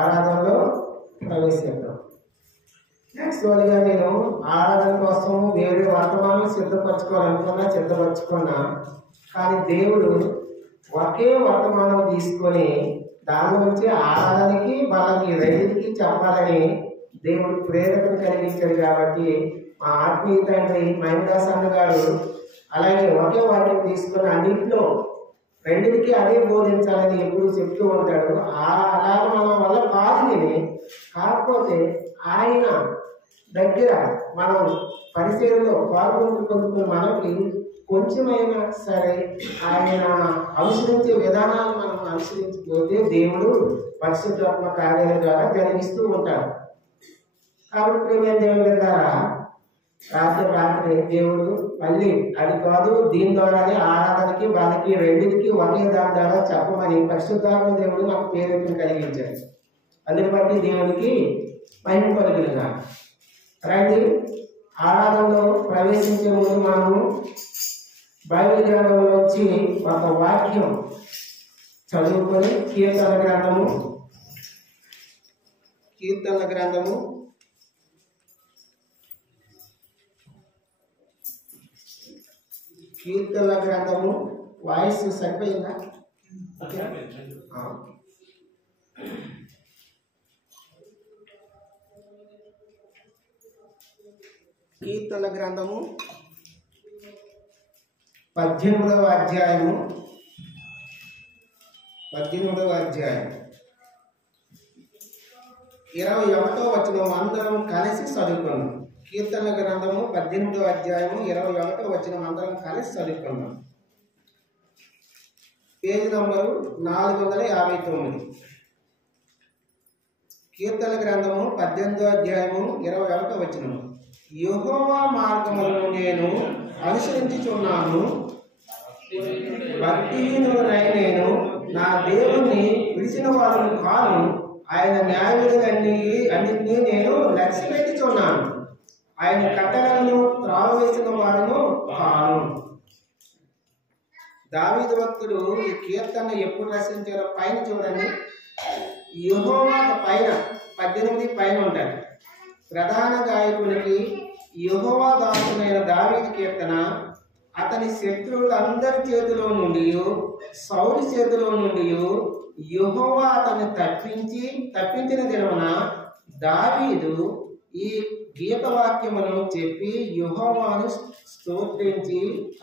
ఆరాధనలో ప్రవేశిద్దాం. నెక్స్ట్ వదిగా నేను ఆరాధన కోసం వేరే వర్తమానం సిద్ధపరచుకున్నా, కానీ దేవుడు ఒకే వర్తమానం తీసుకొని దాని నుంచి ఆరాధనకి వాళ్ళకి రెండింటికి చెప్పాలని దేవుడు ప్రేరణ కలిగించాడు. కాబట్టి మా ఆత్మీయ తండ్రి మహిళదాస్ అన్న గారు అలాగే ఒకే వాక్యం తీసుకొని అన్నింటిలో రెండింటికి అదే బోధించాలని ఎప్పుడు చెప్తూ ఉంటాడు. అలా మన వల్ల కాదు, కాకపోతే ఆయన దగ్గర మనం పరిచయంలో పాల్గొంటున్న మనకి కొంచెమైనా సరే ఆయన అనుసరించే విధానాలు మనం అనుసరించకపోతే దేవుడు పరిశుద్ధాత్మ కార్యాల ద్వారా జరిగిస్తూ ఉంటాడు. కాబట్టి ప్రియమైన దేవుడి ద్వారా రాత్రి దేవుడు మళ్ళీ అది కాదు, దీని ద్వారానే ఆరాధనకి వాళ్ళకి రెండింటికి ఒకే దాని ద్వారా చెప్పమని పరిశుద్ధాత్మ దేవుడు నాకు ప్రేరేపణ కలిగించాడు. అందుని బట్టి దేవుడికి మహిమ కలుగునుగా. రండి, ఆరాధనలో ప్రవేశించే ముందు మనము బైబిల్ గ్రంథంలో వచ్చి ఒక వాక్యం చదువుకొని కీర్తన గ్రంథము వాయిస్ సరిపోయిందా? కీర్తన గ్రంథము 18వ అధ్యాయము 21వ వచనం అందరం కలిసి చదువుకున్నాం. కీర్తన గ్రంథము 18వ అధ్యాయము 21వ వచనం అందరం కలిసి చదువుకున్నాం. Page number 459. కీర్తన గ్రంథము 18వ అధ్యాయము 21వ వచనం. యెహోవా మార్గములను నేను అనుసరించుచున్నాను, భక్తిహీనుడనై నేను నా దేవుణ్ణి విడిచిన వారిని కాను, ఆయన న్యాయవిధులన్నింటినీ నేను లక్ష్యపెట్టుచున్నాను, ఆయన కట్టడలను త్రావవేసిన వారిను కాను. దావీదు భక్తుడు ఈ కీర్తన ఎప్పుడు రచించారో పైన చూడండి. యెహోవా పైన 18 పైన ఉంటారు. ప్రధాన గాయకునికి యెహోవా దాసుడైన దావీదు కీర్తన. అతని శత్రువులందరి చేతిలో నుండి, సౌలు చేతిలో నుండి యెహోవా అతన్ని తప్పించిన దినమున దావీదు ఈ గీతవాక్యమును చెప్పి యెహోవాను స్తోత్రించి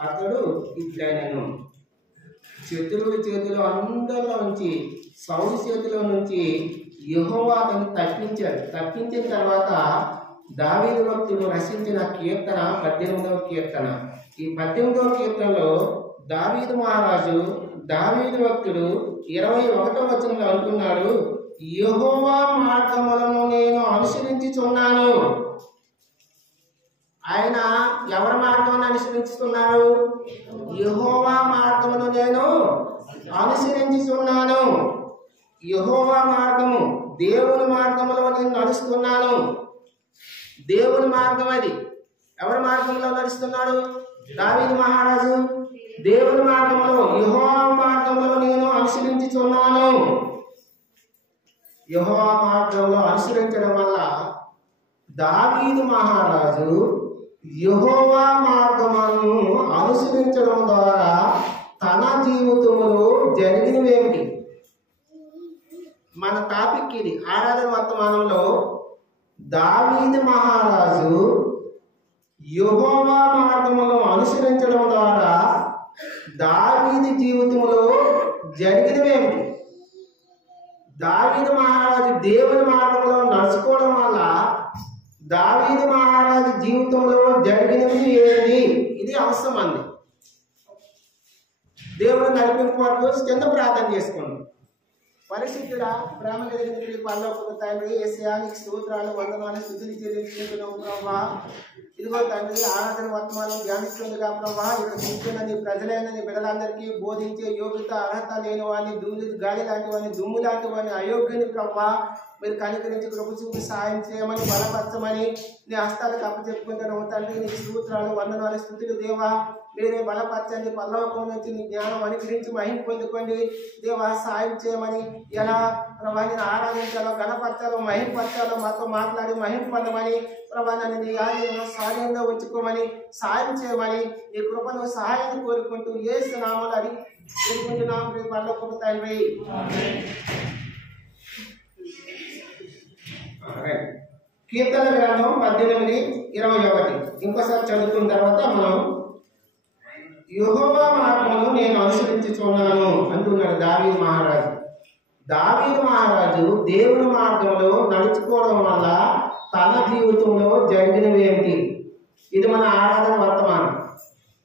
అతడు ఇట్లనెను. శత్రువుల చేతిలో అందరిలోంచి, సౌలు చేతిలో నుంచి యెహోవా అతన్ని తప్పించాడు. తప్పించిన తర్వాత దావీదు భక్తుడు రచించిన కీర్తన 18వ కీర్తన. ఈ 18వ కీర్తనలో దావీదు మహారాజు, దావీదు భక్తుడు 21వ వచనంలో అంటున్నాడు, యెహోవా మార్గములను నేను అనుసరించుచున్నాను. ఆయన ఎవరి మార్గమును అనుసరించుతున్నాడు? యెహోవా మార్గమును నేను అనుసరించుచున్నాను. యెహోవా మార్గము, దేవుని మార్గములో నేను నడుస్తున్నాను. దేవుని మార్గం అది. ఎవరి మార్గంలో నడుస్తున్నాడు? దావీదు మహారాజు. దేవుని మార్గంలో, యెహోవా మార్గంలో నేను అనుసరించుచున్నాను. యెహోవా మార్గంలో అనుసరించడం వల్ల దావీదు మహారాజు యెహోవా మార్గమును అనుసరించడం ద్వారా తన జీవితంలో జరిగినవేమిటి? మన టాపిక్ ఇది. ఆరాధన వర్తమానంలో దావీదు మహారాజు యెహోవా మార్గమును అనుసరించడం ద్వారా దావీదు జీవితంలో జరిగినవేమిటి? దావీదు మహారాజు దేవుని మార్గంలో నడుచుకోవడం వల్ల దావీదు మహారాజు జీవితంలో జరిగినవి ఏంటి? ఇది అవసరం అండి. దేవుడు నడిపింపు వరకు కింద ప్రార్థన చేసుకోండి. పరిశుద్ధుడా, ప్రేమ కలిగిన పరలోకపు తండ్రి, యేసయ్యా నీకు స్తోత్రాలు, వందనాలు, స్తుతులు చెల్లించుకుంటున్నాము ప్రభా. ఇదిగో తండ్రి, ఆరాధన వర్తమానం ధ్యానిస్తుండగా ప్రభా, ఇక్కడ కూర్చున్న నీ ప్రజలైన నీ బిడ్డలందరికీ బోధించే యోగ్యత, అర్హత లేని వాడిని, గాలి లాంటి వాడిని, దుమ్ము లాంటి వాడిని, అయోగ్యుని ప్రభా మీరు కనికరించి కృప చూపి సహాయం చేయమని, బలపరచమని నీ హస్తాలకు అప్పచెప్పుకుంటున్నాము తండ్రి. నీకు స్తోత్రాలు, వందనాలు, స్తుతులు దేవా. మీరే బలపరచండి, పరలోకం నుంచి నీ జ్ఞానం అనుగ్రహించి మహిమ పొందుకోండి దేవా. సాయం చేయమని, ఎలా ప్రభా నేను ఆరాధించాలో, గణపరచాలో, మహింపరచాలో మాతో మాట్లాడి మహింపడమని ప్రభా నన్ను నీ ఆలయంలో సాయంలో ఉంచుకోమని, సాయం చేయమని నీ కృపను సహాయాన్ని కోరుకుంటూ యేసు నామములో అడిగి వేడుకుంటున్నాం పరలోకపు తండ్రి. కీర్తన గ్రంథం 18:21 ఇంకోసారి చదువుకున్న తర్వాత మనం యెహోవా మార్గమును నేను అనుసరించుచున్నాను అంటున్నాడు దావీదు మహారాజు. దావీదు మహారాజు దేవుని మార్గంలో నడుచుకోవడం వల్ల తన జీవితంలో జరిగినవి ఏమిటి? ఇది మన ఆరాధన వర్తమానం.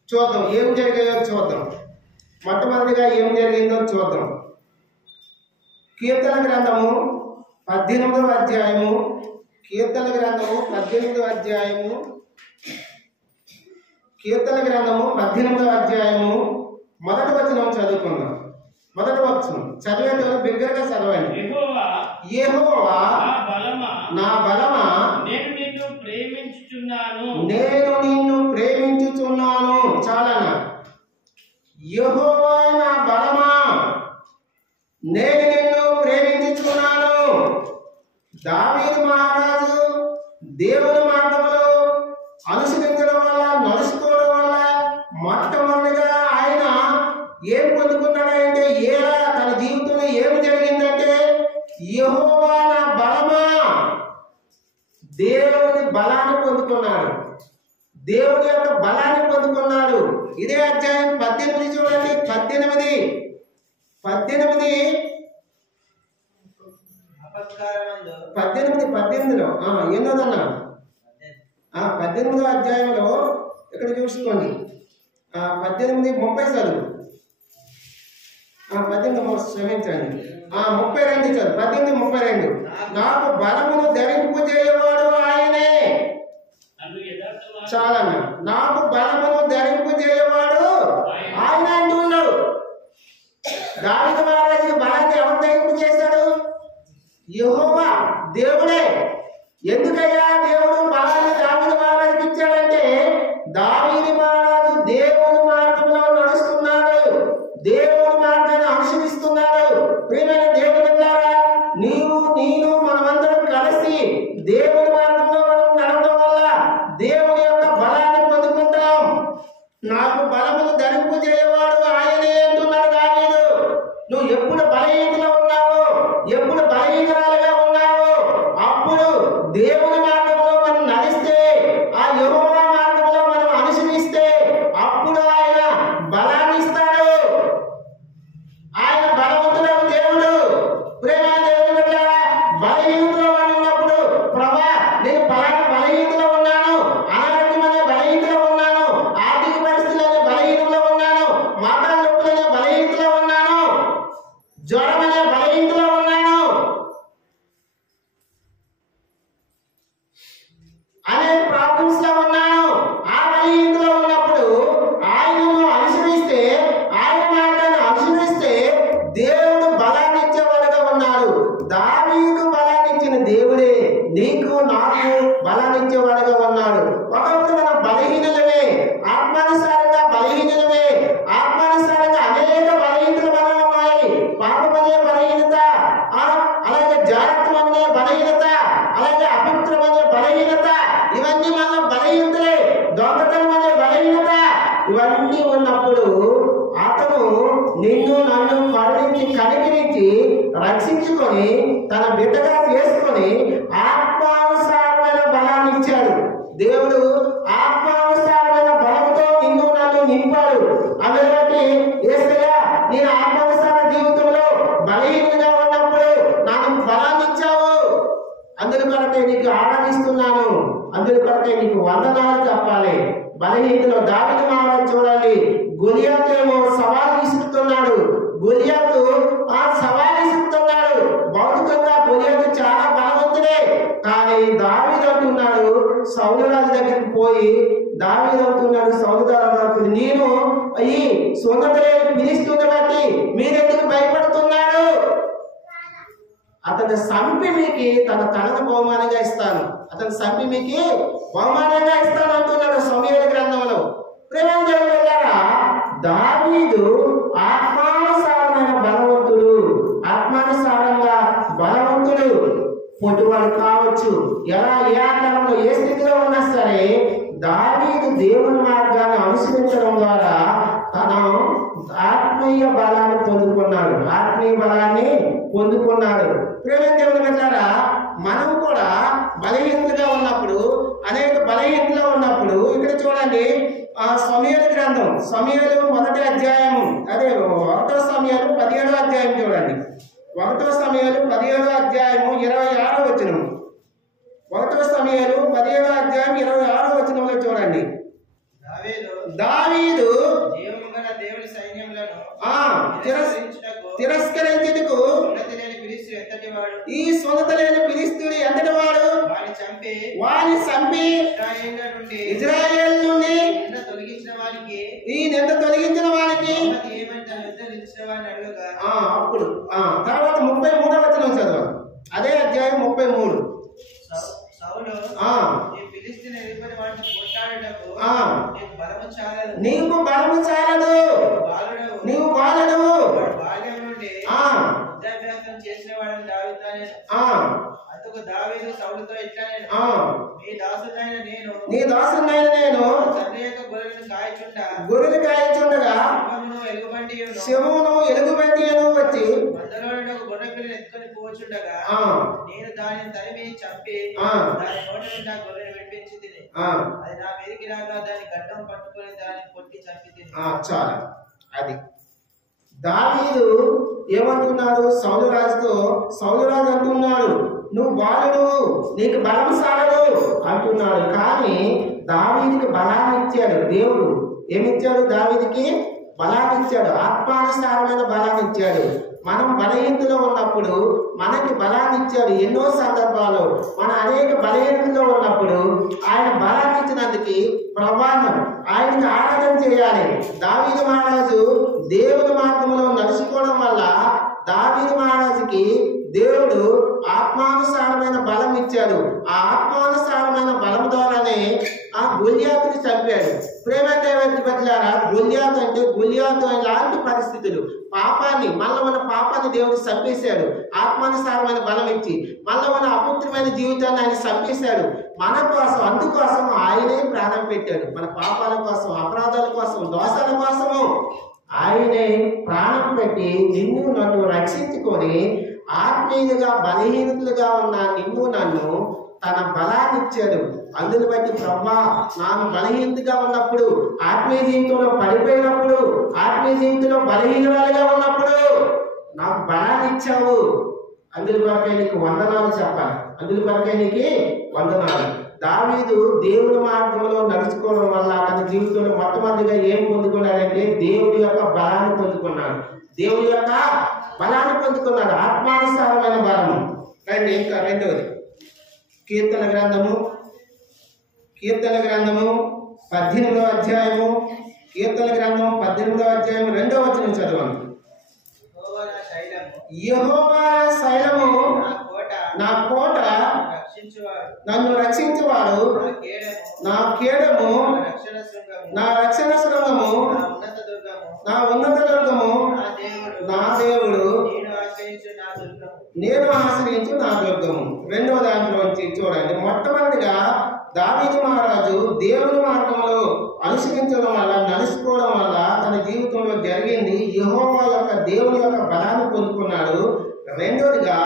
చూద్దాం ఏం జరిగాయో చూద్దాం. మొట్టమొదటిగా ఏం జరిగిందో చూద్దాం. కీర్తన గ్రంథము 18వ అధ్యాయము, కీర్తన గ్రంథము 18వ అధ్యాయము, కీర్తన గ్రంథము 18వ అధ్యాయము మొదటి వచనం చదువుకుందాం. మొదటి వచనం చదివేటప్పుడు బిగ్గరగా చదవండి. యెహోవా నా బలమా, నేను నిన్ను ప్రేమించుచున్నాను. చాలన్నా. యెహోవా నా బలమా, నేను నిన్ను ప్రేమించుచున్నాను. దావీదు మహారాజు దేవుని మార్గంలో అనుసరించడం వల్ల, నడుచుకోవడం వల్ల మొట్టమొదటిగా ఆయన ఏం పొందుకున్నాడంటే, తన జీవితంలో ఏమి జరిగిందంటే, యెహోవా నా బలమా, దేవుని బలాన్ని పొందుకున్నాడు. దేవుని యొక్క బలాన్ని పొందుకున్నాడు. ఇదే అధ్యాయం 18 చూడండి. 18 ఎన్నోదన్నా 18వ అధ్యాయంలో ఇక్కడ చూసుకోండి. 18:30 చదువు. 18 క్షమించండి, 32 చదువు. 18:32 నాకు బలమును ధరింపజేయవాడు ఆయనే. చాలన్నా. నాకు బలమును ధరింపజేయవాడు ఆయన అంటున్నాడు. దావీదు మహారాజుకి బలాన్ని ఎవరు ధరింపజేశాడు? యెహోవా దేవుడే. ఎందుకయ్యా దేవుడు బలాన్ని దావీదు మహారాజుకి ఇచ్చాడంటే, దావీదు మహారాజు దేవుని మార్గంలో నడుస్తున్నాడు, దేవుని మార్గాన్ని అనుసరిస్తున్నాడు. ప్రియమైన దేవుని బిడ్డలారా, నీవు నేను మనమందరం కలిసి దేవుని మార్గంలో మనం నడవడం వల్ల దేవుని యొక్క బలాన్ని పొందుకుంటాం. నాకు బలమును ధరింపజేయవాడు ఆయనే అంటున్నాడు దావీదు. నువ్వు ఎప్పుడు బలహీనతలో ఉన్నావో, ఎప్పుడు బలహీనరాలుగా ఉన్నావో, అప్పుడు దేవుని మార్గంలో మనం నడిస్తే, ఆ యెహోవా మార్గంలో మనం అనుసరిస్తే, అప్పుడు ఆయన బలాన్ని ఇస్తాడు. ఆయన బలవంతుడైన దేవుడు. ప్రేమ దేవుని బిడ్డలారా, బలహీనతలో ఉన్నప్పుడు ప్రభా నేను బలహీనతలో ఉన్నాను, అనారోగ్యమనే బలహీనతలో ఉన్నాను, ఆర్థిక పరిస్థితులనే బలహీనతలో ఉన్నాను, మాటల నొప్పులనే బలహీనతలో ఉన్నాను, జ్వరం అనే బలహీనతలో ఉన్నాను అనే ప్రాబ్లమ్స్ లో ఉన్నాను. ఆ బలహీనతలో ఉన్నప్పుడు ఆయనను అనుసరిస్తే, ఆయన మార్గాన్ని అనుసరిస్తే దేవుడు బలాన్ని ఇచ్చేవాడుగా ఉన్నాడు. దావీదు బలాన్ని ఇచ్చిన దేవుడే నీకు నాకు బలాన్ని ఇచ్చేవాడుగా ఉన్నాడు. ఒకప్పుడు మనం బలహీనలమే, ఆత్మానుసారంగా బలహీనలమే, ఆత్మానుసారంగా అనేక బలహీనతలు మనలో ఉన్నాయి. పాపం అనే బలహీనత, అలాగే జాగ్రత్తం అనే బలహీనత, అలాగే అపవిత్రం అనే బలహీనత, ఇవన్నీ మన బలహీనతలే. దొంగతనం అనే బలహీనత, ఇవన్నీ ఉన్నప్పుడు అతను నిన్ను నన్ను కరుణించి కనికరించి రక్షించుకొని తన బిడ్డగా చేసుకొని ఆత్మానుసారమైన బలాన్ని ఇచ్చాడు. దేవుడు ఆత్మానుసారమైన బలంతో నిన్ను నన్ను నింపాడు. అందులోకి యేసయ్యా నేను ఆత్మానుసార జీవితంలో బలహీనంగా ఉన్నప్పుడు నాకు బలాన్ని ఇచ్చావు, అందుకొరకే నీకు ఆరాధిస్తున్నాను, అందుకొరకే నీకు వందనాలు చెప్పాలి. బలహీనతలో దావీదు మహారాజు చూడండి, గొలియాతు ఏమో సవాలు విసురుతున్నాడు. గొలియాతు ఆ సవాలు విసురుతున్నాడు. భౌతికంగా గొలియాతు చాలా బలవంతుడే. కానీ దావీదు అంటున్నాడు, సౌలు రాజు దగ్గరికి పోయి దావీదు అంటున్నాడు, సౌలు రాజు నేను ఈ సున్నతలేని పిలుస్తున్న బట్టి మీరెందుకు భయపడుతున్నారు? అతని సంపి మీకు తనకు బహుమానంగా ఇస్తాను, అతని సంపి మీకు బహుమానంగా ఇస్తాను అంటున్నాడు సమూయేలు గ్రంథంలో. ప్రేమ దేవులారా, దావీదు ఆత్మానుసారమైన బలవంతుడు, ఆత్మానుసారంగా పొట్టువాడు కావచ్చు, ఎలా ఏ ఆకారంలో ఏ స్థితిలో ఉన్నా సరే దావీదు దేవుని మార్గాన్ని అనుసరించడం ద్వారా తను ఆత్మీయ బలాన్ని పొందుకున్నాడు. ఆత్మీయ బలాన్ని పొందుకున్నాడు. ప్రేమించారా, మనం కూడా బలహీనతగా ఉన్నప్పుడు, అనేక బలహీనతలో ఉన్నప్పుడు, ఇక్కడ చూడండి సమూయేలు గ్రంథం, సమూయేలు 1వ అధ్యాయము, అదే 1వ సమూయేలు 17వ అధ్యాయం చూడండి. 1వ సమూయేలు 17వ అధ్యాయము 26వ వచనం. 1వ సమూయేలు 17వ అధ్యాయం 26వ వచనంలో చూడండి. దావీదు దేవుని సైన్యములను తిరస్కరించుటకు ఈ సున్నత లేని ఫిలిష్తీయుడు ఎంతటి వాడు, వాని చంపి ఇజ్రాయేల్ నుండి ఈ నింద తొలగించిన వానికి అప్పుడు తర్వాత 33వ వచనం చదవాలి. అదే అధ్యాయం 33. నీకు బలము చాలదు, నీవు బాలడు. విద్యాభ్యాసం చేసిన వాడిని అందుకు దావీదు సౌలుతో ఇట్లా నీ దాసుడైన నేను తండ్రి యొక్క గొర్రెలు కాయచుండగా శివమును ఎలుగుబంటిను వచ్చి గొర్రె పిల్లని ఎత్తుకొని పోవచ్చుండగా నేను దానిని తరిమి చంపి దాని నోటి నుండి ఆ గొర్రెను విడిపించి తిని అది నా మీదకి రాగా దాని గడ్డం పట్టుకొని దాన్ని కొట్టి చంపి తిని. చాలు. అది దావీదు ఏమంటున్నాడు సౌలు రాజుతో? సౌలు రాజు అంటున్నాడు, నువ్వు బాలుడు, నీకు బలం సాలదు అంటున్నాడు. కానీ దావీదుకి బలాన్ని ఇచ్చాడు దేవుడు. ఏమిచ్చాడు? దావీదుకి బలాన్ని ఇచ్చాడు, ఆత్మానుసారమైన బలాన్ని ఇచ్చాడు. మనం బలహీనతలో ఉన్నప్పుడు మనకి బలాన్ని ఇచ్చాడు. ఎన్నో సందర్భాలు మనం అనేక బలహీనతలో ఉన్నప్పుడు ఆయన బలాన్ని ఇచ్చినందుకు ప్రభావం ఆయనకి ఆరాధన చేయాలి. దావీదు మహారాజు దేవుని మార్గంలో నడుచుకోవడం వల్ల దావీదు మహారాజుకి దేవుడు ఆత్మానుసారమైన బలం ఇచ్చాడు. ఆ ఆత్మానుసారమైన బలం ద్వారానే ఆ గొల్యాతుని చంపాడు. ప్రేమంటే బట్లారా, గొల్యాతు అంటే గొల్యాతు లాంటి పరిస్థితులు, పాపాన్ని మళ్ళీ మన పాపాన్ని దేవుడు చంపేశాడు. ఆత్మానుసారమైన బలం ఇచ్చి మళ్ళీ మన అపుత్రమైన జీవితాన్ని ఆయన చంపేశాడు మన కోసం. అందుకోసం ఆయనే ప్రాణం పెట్టాడు. మన పాపాల కోసం, అపరాధాల కోసం, దోషాల కోసము ఆయనే ప్రాణం పెట్టి నిన్ను నన్ను రక్షించుకొని ఆత్మీయులుగా బలహీనతలుగా ఉన్న నిన్ను నన్ను తన బలాన్ని ఇచ్చాడు. అందుని బట్టి ప్రభా, నాకు బలహీనతగా ఉన్నప్పుడు, ఆత్మీయ జీవితంలో పడిపోయినప్పుడు, ఆత్మీయ జీవితంలో బలహీనరాలుగా ఉన్నప్పుడు నాకు బలాన్ని ఇచ్చావు. అందుల కొరకే నీకు వందనాలు చెప్పాలి. అందుల కొరకే నీకు వందనాలు. దావీదు దేవుని మార్గంలో నడుచుకోవడం వల్ల తన జీవితంలో మొట్టమొదటిగా ఏం పొందుకున్నాడంటే దేవుడి యొక్క బలాన్ని పొందుకున్నాడు. దేవుడి యొక్క బలాన్ని పొందుకున్నాడు, ఆత్మానుసారమైన బలము. రండి ఇంకా రెండవది కీర్తన గ్రంథము 18వ అధ్యాయము. కీర్తన గ్రంథం 18వ అధ్యాయం 2వ వచనం చదవండి. యెహోవా శైలము, నా కోట, నన్ను రక్షించువాడు, నా కేడము, నా రక్షణ శృంగము, నా ఉన్నత దుర్గము, నా దేవుడు, నేను ఆశ్రయించు నా దుర్గము. రెండవ దాంట్లోంచి చూడండి. మొట్టమొదటిగా దావీదు మహారాజు దేవుని మార్గంలో అనుసరించడం వల్ల, నడుచుకోవడం వల్ల తన జీవితంలో జరిగింది యెహోవా యొక్క దేవుని యొక్క బలాన్ని పొందుకున్నాడు. రెండోదిగా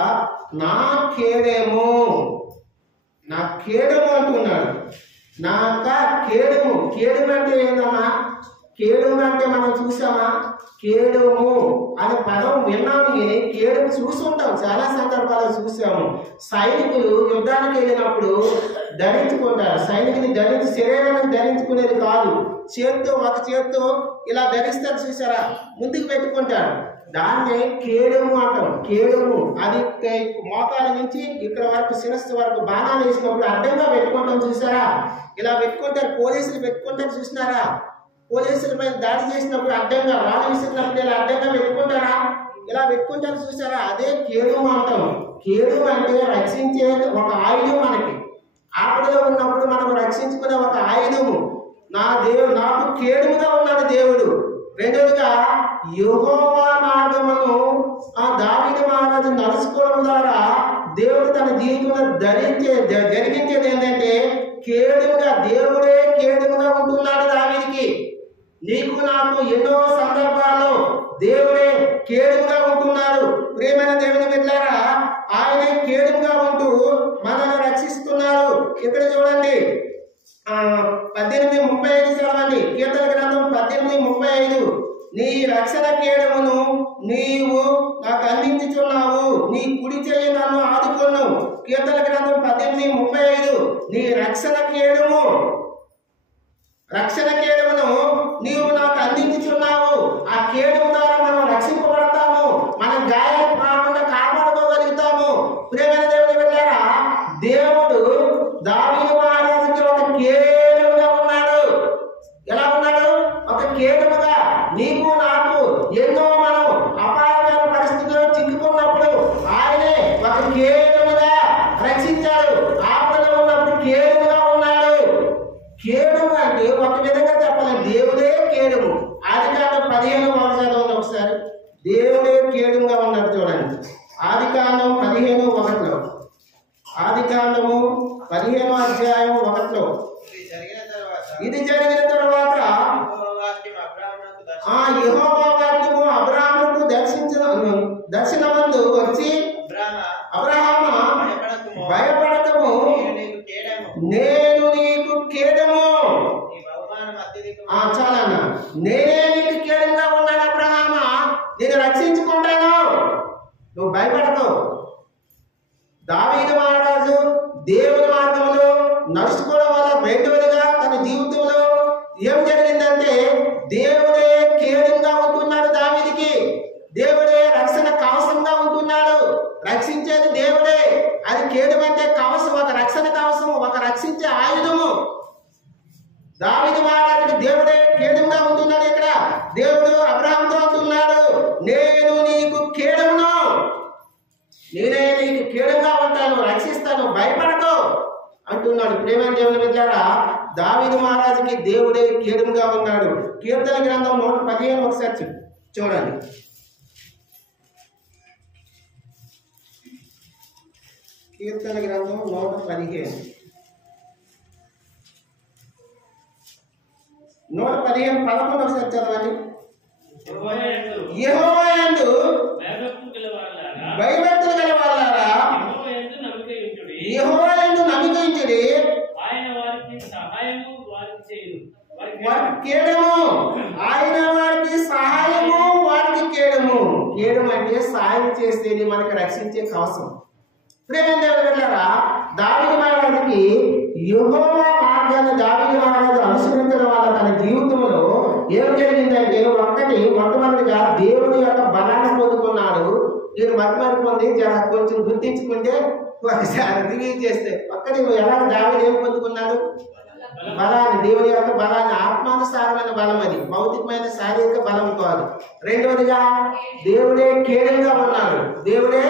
నా కేడము, నా కేడము అంటున్నాడు. నా కేడము, కేడము అంటే ఏందమ్మా? కేడము అంటే మనం చూసామా? కేడము అనే పదం విన్నాము, కానీ కేడము చూసుంటాం, చాలా సందర్భాల్లో చూసాము. సైనికులు యుద్ధానికి వెళ్ళినప్పుడు ధరించుకుంటారు. సైనికుని శరీరాన్ని ధరించుకునేది కాదు, చేత్తో ఒక చేత్తో ఇలా ధరిస్తారు చూసారా, ముందుకు పెట్టుకుంటారు. దాన్నే కేడము అంటాం. కేడము అది మోకాల నుంచి ఇక్కడ వరకు శిరస్సు వరకు బాణాలు వేసినప్పుడు అడ్డంగా పెట్టుకుంటాం చూసారా, ఇలా పెట్టుకుంటారు. పోలీసులు పెట్టుకుంటారు చూసినారా, పోలీసుల పైన దాడి చేసినప్పుడు అడ్డంగా రాళ్ళు విసిరినప్పుడు ఇలా అడ్డంగా పెట్టుకుంటారా, ఇలా పెట్టుకుంటారు చూసారా, అదే కేడము అంటాం. కేడము అంటే రక్షించే ఒక ఆయుధం. మనకి ఆపదలో ఉన్నప్పుడు మనం రక్షించుకునే ఒక ఆయుధము. నా దేవుడు నాకు కేడుముగా ఉన్నాడు దేవుడు. రెండోదిగా యెహోవా మార్గమును ఆ దావీదు మహారాజు నడుచుకోవడం ద్వారా దేవుడు తన జీవితంలో జరిగించేది ఏంటంటే కేడుగా, దేవుడే కేడుగా ఉంటున్నాడు దావీదుకి. నీకు నాకు ఎన్నో సందర్భాల్లో దేవుడే కేడుగా ఉంటున్నాడు. ప్రియమైన దేవుని బిడ్డలారా, ఆయనే కేడుగా ఉంటూ మనల్ని రక్షిస్తున్నాడు. ఇక్కడ చూడండి 18:35 చదవండి. కీర్తన గ్రంథం 18:35. నీ రక్షణ కేడమును నీవు నాకు అందించుచున్నావు, నీ కుడి చెయ్యి నన్ను ఆదుకొను. కీర్తన గ్రంథం 18:35. నీ రక్షణ కేడమును నీవు నాకు అందించుచున్నావు. ఆ కేడుము ద్వారా మనం రక్షింపబడతాము, మన గాయాలు కాకుండా కాపాడుకోగలుగుతాము. ప్రియమైన దేవుని బిడ్డలారా, దేవుడు దావీదు మహారాజుకి ఒక కేడుగా ఉన్నాడు. ఎలా ఉన్నాడు? ఒక కేడుగా. నీకు నాకు ఎన్నో మనం అపాయకర పరిస్థితుల్లో చిక్కుకున్నప్పుడు ఆయనే ఒక కేడుగా రక్షించాడు. ఆపదలో ఉన్నప్పుడు కేడుగా ఉన్నాడు. కేడుము అంటే ఒక విధంగా చెప్పాలి, దేవుడే కేడుము. ఆదికాండం 15:1 ఒకసారి. దేవుడే కేడుగా ఉన్నాడు చూడండి. ఆదికాండం 15:1. ఆదికాండము 15:1. ఇది జరిగిన తర్వాత యెహోవా వాక్యము అబ్రాహాముకు దర్శనమందు వచ్చి, అబ్రాహామా భయపడకము, నేను నీకు కేడము. చాలన్న, నేనే నీకు కేడంగా ఉన్నాను అబ్రాహామా, నేను రక్షించుకుంటాను, నువ్వు భయపడతావు. దావీదు మహారాజు దేవుని మార్గంలో నడుచుకోవడం వల్ల రెండవదిగా తన జీవితంలో ఏం జరిగిందంటే దేవుడే కేడంగా ఉంటున్నాడు దావీదుకి. దేవుడే రక్షణ కవసంగా ఉంటున్నాడు. రక్షించేది దేవుడే. అది కేడం అంటే కవసం, ఒక రక్షణ కవసము, ఒక రక్షించే ఆయుధము. దావీదు మహారాజుకి దేవుడే కేడంగా ఉంటున్నాడు. ఇక్కడ దేవుడు అబ్రాహాముతో అంటున్నాడు, నేను నీకు కేడమును, నేనే నీకు కేడుగా ఉంటాను, రక్షిస్తాను, భయపడకు అంటున్నాడు. ప్రేమ దేవుని బిడ్డలారా, దావీదు మహారాజుకి దేవుడే కేడుగా ఉన్నాడు. కీర్తన గ్రంథం 115 ఒకసారి చూడండి. కీర్తన గ్రంథం 115 11 ఒకసారి చదవండి. యెహోవా యందు భయభక్తులు గల వారలారా, యెహోవా యందు నమ్మిక ఉంచుడి, ఆయన వారికి సహాయము వారికి చేయును. కేడము, ఆయన వారికి సహాయము వారికి కేడము. కేడము అంటే సాయం చేస్తేనే మనకు రక్షించే కవసం. ప్రేమ దేవులారా, దావీదు మహారాజుకి యెహోవా మార్గాన్ని దావీదు మహారాజు అనుసరించడం వల్ల తన జీవితంలో ఏం జరిగిందంటే, మొట్టమొదటిగా దేవుని యొక్క బలాన్ని పొందుకున్నాడు. నేను మధ్యమని పొంది కొంచెం గుర్తించుకుంటే ఒకసారి రివ్యూ చేస్తే నువ్వు ఎలా దావీదు ఏం పొందుకున్నాడు? బలాన్ని, దేవుని యొక్క బలాన్ని, ఆత్మానుసారమైన బలం. అది భౌతికమైన శారీరక బలం కాదు. రెండవదిగా దేవుడే కేడంగా ఉన్నాడు. దేవుడే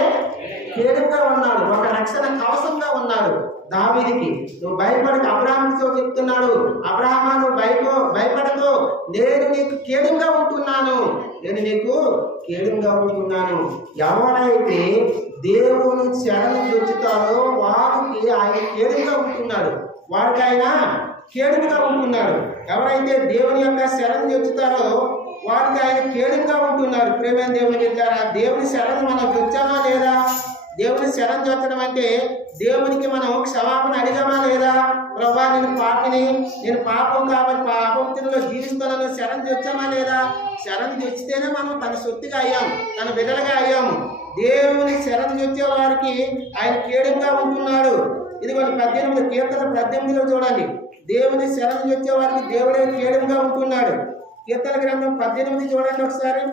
కేడంగా ఉన్నాడు, ఒక రక్షణ కవసంగా ఉన్నాడు దావీదుకి. నువ్వు భయపడక, అబ్రాహాముతో చెప్తున్నాడు, అబ్రాహామా నువ్వు భయపడకు, నేను నీకు కేడంగా ఉంటున్నాను, నేను నీకు కేడంగా ఉంటున్నాను. ఎవరైతే దేవుని శరణు దొరుకుతారో వారికి ఆయన కేడంగా ఉంటున్నాడు, వారికి ఆయన కేడుగా ఉంటున్నాడు. ఎవరైతే దేవుని యొక్క శరణు దొరుకుతారో వారికి ఆయన కేడుగా ఉంటున్నారు. ప్రేమ దేవుని బిడ్డలారా, దేవుని శరణు మనం దొచ్చామా లేదా? దేవుని శరణు దొరకడం అంటే దేవునికి మనం క్షమాపణ అడిగామా లేదా? ప్రభా, నేను పాపం కాబట్టి పాపంలో జీవిస్తానని శరణు తెచ్చామా లేదా? శరణు తెచ్చితేనే మనం తన సొత్తుగా అయ్యాము, తన బిడ్డలుగా అయ్యాము. దేవుని శరణు తెచ్చే వారికి ఆయన కేడుగా ఉంటున్నాడు. ఇదిగోండి 18 కీర్తన 18లో చూడండి. దేవుని శరణు తెచ్చే వారికి దేవుడే కేడుగా ఉంటున్నాడు. కీర్తన గ్రంథం 18 చూడండి ఒకసారి.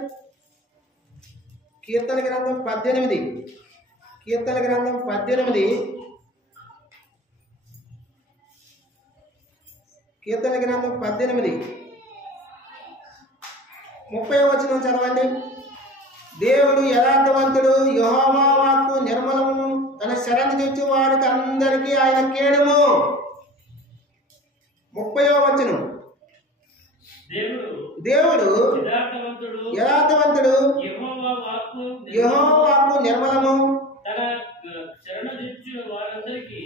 కీర్తన గ్రంథం 18 కీర్తన గ్రంథం 18 కీర్తన గ్రంథం 18 30వ వచనం చదవండి. దేవుడు యథార్థవంతుడు, యెహోవా వాక్కు నిర్మలము, తన శరణు తెచ్చు వారికి అందరికీ ఆయన కేడుము. 30వ వచనం. దేవుడు యథార్థవంతుడు, యెహోవా వాక్కు నిర్మలము, తన శరణుజొచ్చు వారందరికీ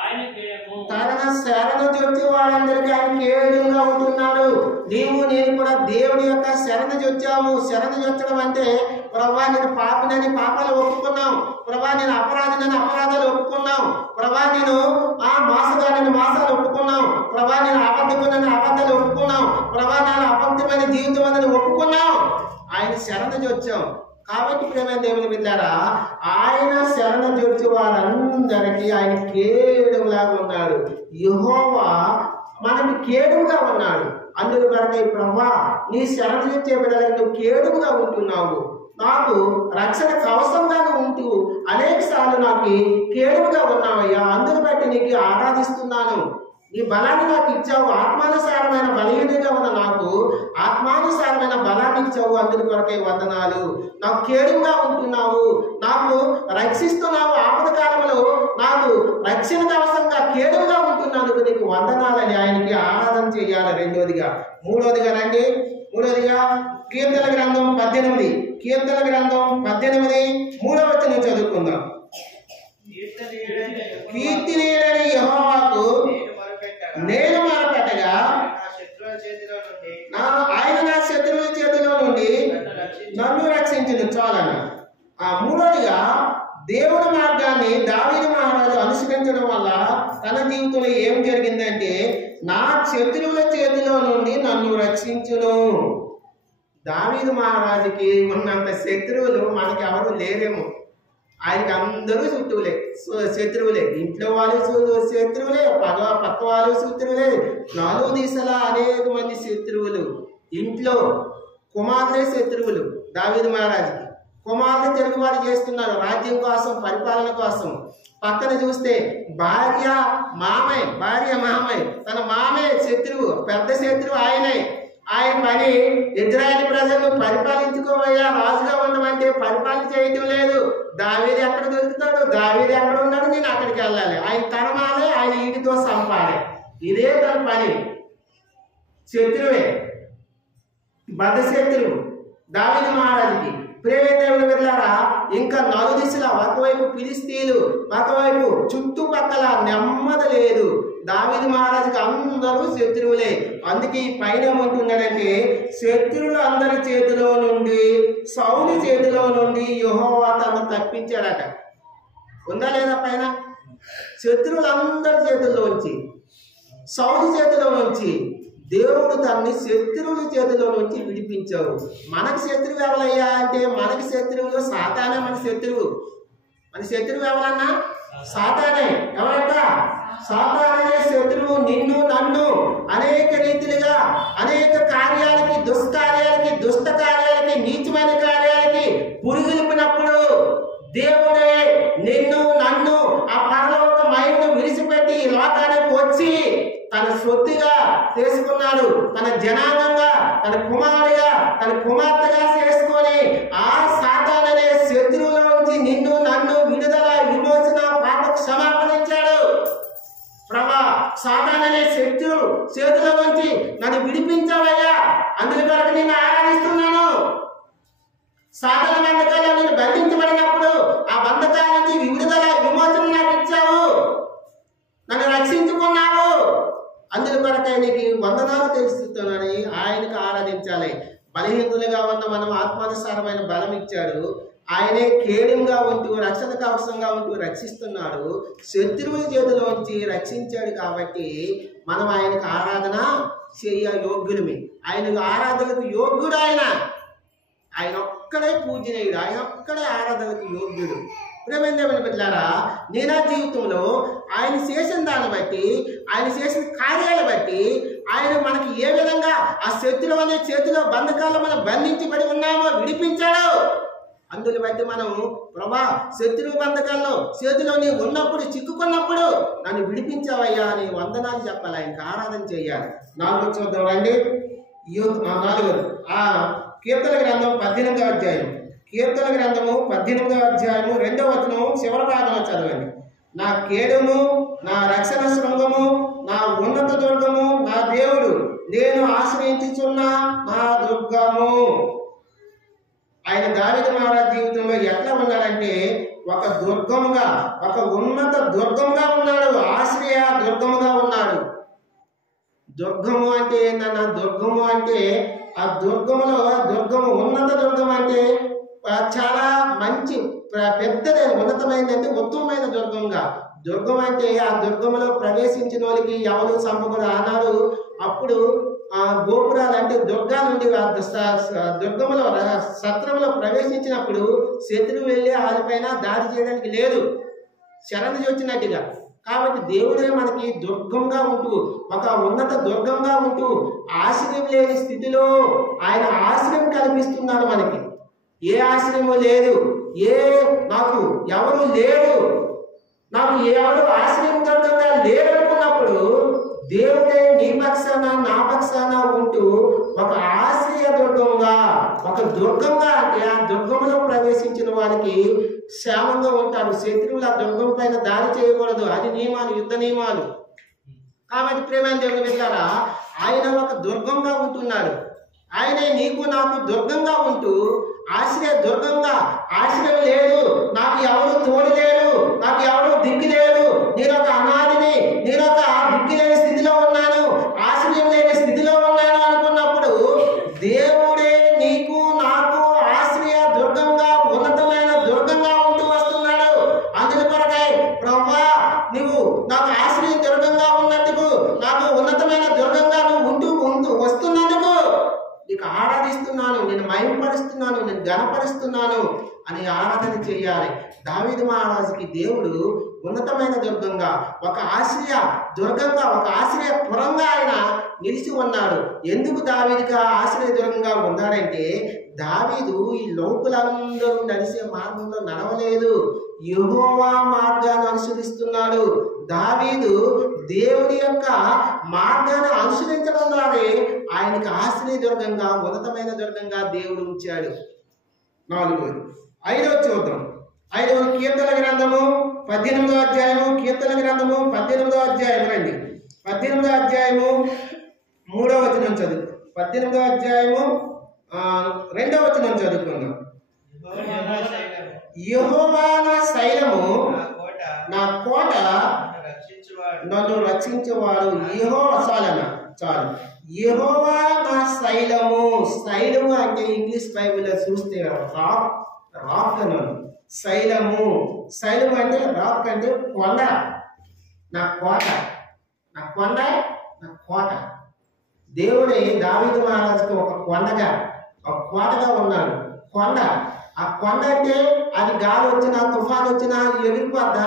ఆయన కేడము. తన శరణుజొచ్చు వారందరికీ ఆయన కేడుగా ఉంటున్నాడు. నీవు నేను కూడా దేవుని యొక్క శరణుజొచ్చాము. శరణుజొచ్చడం అంటే ప్రభా నేను పాపినని పాపాలు ఒప్పుకున్నాం, ప్రభా నేను అపరాధినని అపరాధాలు ఒప్పుకున్నాం, ప్రభా నేను మోసగానని మోసాలు ఒప్పుకున్నాం, ప్రభా నేను అబద్ధకునని అబద్ధాలు ఒప్పుకున్నాం, ప్రభా నేను అబద్ధమైన జీవితం అని ఒప్పుకున్నాం. ఆయన శరణుజొచ్చాం. కాబట్టి ప్రేమైన దేవుని బిడ్డలారా, ఆయన శరణుజొచ్చు వారందరికీ ఆయన కేడులాగా ఉన్నాడు. యెహోవా మనకి కేడుగా ఉన్నాడు. అందుకు కొరకై ప్రభా నీ శరణుజొచ్చే బిడ్డలకు నువ్వు కేడుగా ఉంటున్నావు, నాకు రక్షణ కవసంగా ఉంటూ అనేక సార్లు నాకు కేడుగా ఉన్నావయ్యా, అందుని బట్టి నీకు ఆరాధిస్తున్నాను. నీ బలాన్ని నాకు ఇచ్చావు, ఆత్మానుసారమైన బలహీనగా ఉన్న నాకు ఆత్మానుసారమైన బలాన్ని ఇచ్చావు, అందుని కొరకై వందనాలు. నాకు కేడుగా ఉంటున్నావు, నాకు రక్షిస్తున్నావు, ఆపద కాలంలో నాకు రక్షణ కవసంగా కేడుగా ఉంటున్నందుకు నీకు వందనాలని ఆయనకి ఆరాధన చేయాలి. రెండోదిగా మూడోదిగా రండి, మూడోదిగా కీర్తన గ్రంథం 18, కీర్తన గ్రంథం 18 3వ వచనం చదువుకుందాం. కీర్తనీయుడైన యెహోవాకు నేను మొరపెట్టగా ఆయన నా శత్రువుల చేతిలో నుండి నన్ను రక్షించును. చాలన్న. మూడోదిగా దేవుని మార్గాన్ని దావీదు మహారాజు అనుసరించడం వల్ల తన జీవితంలో ఏం జరిగిందంటే నా శత్రువుల చేతిలో నుండి నన్ను రక్షించును. దావీదు మహారాజుకి ఉన్నంత శత్రువులు మనకి ఎవరు లేరేమో. ఆయనకి అందరూ శత్రువులే, ఇంట్లో వాళ్ళు శత్రువులే, పక్క వాళ్ళు శత్రువులే, 4 దిశలా అనేక మంది శత్రువులు. ఇంట్లో కుమార్తె శత్రువులు దావీదు మహారాజుకి. కుమార్తె తిరుగుబాటు చేస్తున్నారు రాజ్యం కోసం, పరిపాలన కోసం. పక్కన చూస్తే భార్య మామయ్య, తన మామయ్య శత్రువు, పెద్ద శత్రువు ఆయనే. ఆయన పని ఇజ్రాయేల్ ప్రజలను పరిపాలించుకోవయ్యా, రాజుగా ఉండమంటే పరిపాలన చేయటం లేదు. దావీదు ఎక్కడ దొరుకుతాడు, దావీదు ఎక్కడ ఉన్నాడు, నేను అక్కడికి వెళ్ళాలి, ఆయన తరమాలి, ఆయన ఇంటితో సంపాలి. ఇదే తన పని. శత్రువే, బద్ధ శత్రువు దావీదు మహారాజుకి. ప్రేమేదేవుని వెళ్ళారా, ఇంకా 4 దిశలా, ఒకవైపు ఫిలిస్తీన్లు, ఒకవైపు చుట్టుపక్కల నెమ్మది లేదు. దావీదు మహారాజుకి అందరూ శత్రువులే. అందుకే ఈ పైన ఏమంటున్నాడంటే శత్రువులు అందరి చేతిలో నుండి, సౌలు చేతిలో నుండి యెహోవా తను తప్పించాడట. ఉందా లేదా పైన? శత్రువులందరి చేతుల్లోంచి, సౌలు చేతిలో నుంచి దేవుడు తన్ని శత్రువుల చేతిలో నుంచి విడిపించావు. మనకి శత్రువు ఎవరయ్యా అంటే మనకి శత్రువులు సాతానే. మన శత్రువు ఎవరన్నా సాతానే. ఎవరంట? సాతానే శత్రువు. నిన్ను నన్ను అనేక రీతిలుగా అనేక కార్యాలకి, దుష్కార్యాలకి, దుష్ట కార్యాలకి, నీచమైన కార్యాలకి పురిగిలిపినప్పుడు దేవుడే నిన్ను నన్ను ఆ పరలోక మహిమను విడిచిపెట్టి ఈ లోకానికి వచ్చి తన సొత్తుగా చేసుకున్నాడు. తన జనాంగంగా, తన కుమారుడిగా, తన కుమార్తెగా చేసుకొని ఆ సాతాననే శత్రువుల నుంచి నిన్ను నన్ను విడుదల, విమోచన, పాప క్షమాపణ ఇచ్చాడు. ప్రభా సాతాననే శత్రువు చేతుల నుంచి నన్ను విడిపించావయ్యా, అందుకొరకు నేను ఆరాధిస్తున్నాను. సాతాన బంధకాల్లో నేను బంధించబడినప్పుడు ఆ బంధకాల నుంచి విడుదల, విమోచన నాకు ఇచ్చావు, నన్ను రక్షించుకున్నావు. అందుకొరకై నీకు వందనాలు తెలుస్తున్నానని ఆయనకు ఆరాధించాలి. బలహీనులుగా ఉన్న మనం ఆత్మానుసారమైన బలం ఇచ్చాడు. ఆయనే కేడంగా ఉంటూ, రక్షణ కవచంగా ఉంటూ రక్షిస్తున్నాడు. శత్రువుల చేతిలోంచి రక్షించాడు కాబట్టి మనం ఆయనకు ఆరాధన చేయ యోగ్యులమే. ఆయనకు ఆరాధనకు యోగ్యుడు ఆయన ఒక్కడే పూజనీయుడు, ఆయన ఒక్కడే ఆరాధనకు యోగ్యుడు. ప్రేమేంద్రమైన బిడ్డలారా, నేను ఆ జీవితంలో ఆయన చేసిన దాన్ని బట్టి, ఆయన చేసిన కార్యాలు బట్టి ఆయన మనకి ఏ విధంగా ఆ శత్రువు అనే చేతిలో బంధకాల్లో మనం బంధించబడి ఉన్నామో విడిపించాడు. అందుని బట్టి మనం ప్రభా శత్రువు బంధకాల్లో చేతిలో నీ ఉన్నప్పుడు, చిక్కుకున్నప్పుడు నన్ను విడిపించావయ్యా అని వందనాలు చెప్పాలి, ఆయనకు ఆరాధన చేయాలి. 4 చూద్దాం రండి. 4 కీర్తన గ్రంథం 18వ అధ్యాయం, కీర్తన గ్రంథము 18వ అధ్యాయము 2వ వచనం చివరి భాగంలో చదవండి. నా కేడును, నా రక్షణ శృంగము, నా ఉన్నత దుర్గము, నా దేవుడు, నేను ఆశ్రయించుచున్న నా దుర్గము. ఆయన దావీదు మహారాజు జీవితంలో ఎట్లా ఉన్నాడంటే ఒక దుర్గముగా, ఒక ఉన్నత దుర్గంగా ఉన్నాడు, ఆశ్రయ దుర్గముగా ఉన్నాడు. దుర్గము అంటే ఏంటన్నా? దుర్గము అంటే ఆ దుర్గములో, దుర్గము ఉన్నత దుర్గం అంటే చాలా మంచి పెద్దదైన ఉన్నతమైనది, ఉత్తమమైన దుర్గంగా. దుర్గం అంటే ఆ దుర్గములో ప్రవేశించిన వాళ్ళకి ఎవరు సంపకూడదు. ఆనాడు అప్పుడు గోపురాలు అంటే దుర్గాలు ఉండి దుర్గములో సత్రంలో ప్రవేశించినప్పుడు శత్రువు వెళ్ళి వాళ్ళపైన దాడి చేయడానికి లేదు, శరణు వచ్చినట్టుగా. కాబట్టి దేవుడే మనకి దుర్గంగా ఉంటూ, ఒక ఉన్నత దుర్గంగా ఉంటూ, ఆశ్రయం లేని స్థితిలో ఆయన ఆశ్రయం కల్పిస్తున్నాడు మనకి. ఏ ఆశ్రయము లేదు, నాకు ఎవరు లేరు, నాకు ఎవరు ఆశ్రయం దొరకగా లేరు అనుకున్నప్పుడు దేవుడే నీ పక్షాన నా పక్షాన ఉంటూ ఒక ఆశ్రయ దుర్గంగా, ఒక దుర్గంగా అంటే ఆ దుర్గంలో ప్రవేశించిన వారికి క్షేమంగా ఉంటాడు. శత్రువులు ఆ దుర్గం పైన దాడి చేయకూడదు, అది నియమాలు, యుద్ధ నియమాలు. కాబట్టి ప్రేమైన దేవుని బిడ్డలారా, ఆయన ఒక దుర్గంగా ఉంటున్నాడు. ఆయనే నీకు నాకు దుర్గంగా ఉంటూ, ఆశ్రయ దుర్గంగా, ఆశ్రయం లేదు, నాకు ఎవరు తోడు లేరు, నాకు ఎవరు దిక్కు లేరు, నేను ఒక అనాథిని, నేను ఒక దిక్కు లేని స్థితిలో ఉన్నాను, ఆశ్రయం లేని స్థితిలో ఉన్నాను అనుకున్నప్పుడు దేవుడే నీకు నాకు ఆశ్రయ దుర్గంగా, ఉన్నతమైన దుర్గంగా ఉంటూ వస్తున్నాడు. అందుని కొరకై ప్రభువా, నువ్వు నాకు ఆశ్రయ దుర్గంగా ఉన్నందుకు, నాకు ఉన్నతమైన దుర్గంగా నువ్వు ఉంటూ వస్తున్నందుకు నీకు ఆరాధిస్తున్నాను, నేను మహిమపరుస్తున్నాను, నేను ఘనపరుస్తున్నాను అని ఆరాధన చేయాలి. దావీదు మహారాజుకి దేవుడు ఉన్నతమైన దుర్గంగా, ఒక ఆశ్రయ దుర్గంగా, ఒక ఆశ్రయ పురంగా ఆయన నిలిచి ఉన్నాడు. ఎందుకు దావీదుకి ఆశ్రయ దుర్గంగా ఉన్నాడంటే, దావీదు ఈ లోకులందరూ నడిచే మార్గంలో నడవలేదు, యెహోవా మార్గాన్ని అనుసరిస్తున్నాడు. దావీదు దేవుని యొక్క మార్గాన్ని అనుసరించడం ద్వారా ఆయనకి ఆశ్రయ దుర్గంగా, ఉన్నతమైన దుర్గంగా దేవుడు ఉంచాడు. 4. 5 చూద్దాం. 5 కీర్తన గ్రంథము 18వ అధ్యాయము, కీర్తన గ్రంథము 18వ అధ్యాయం రండి. 18వ అధ్యాయము 3వ వచనం చదువు. 18వ అధ్యాయము 2వ వచనం చదువుకుందాం. యెహోవా నా శైలము, నా కోట, నన్ను రక్షించేవాడు. చాలు. యెహోవా నా శైలము. శైలము అంటే ఇంగ్లీష్ బైబిల్లో చూస్తే రాక్ అని. శైలము అంటే రాక్ అంటే కొండ. నా కోట, నా కొండ, నా కోట. దేవుడే దావీదు మహారాజుకు ఒక కొండగా, ఒక కోటగా ఉన్నాడు. కొండ, ఆ కొండ అంటే అది గాలి వచ్చినా, తుఫాను వచ్చినా ఎగిరిపోద్దా?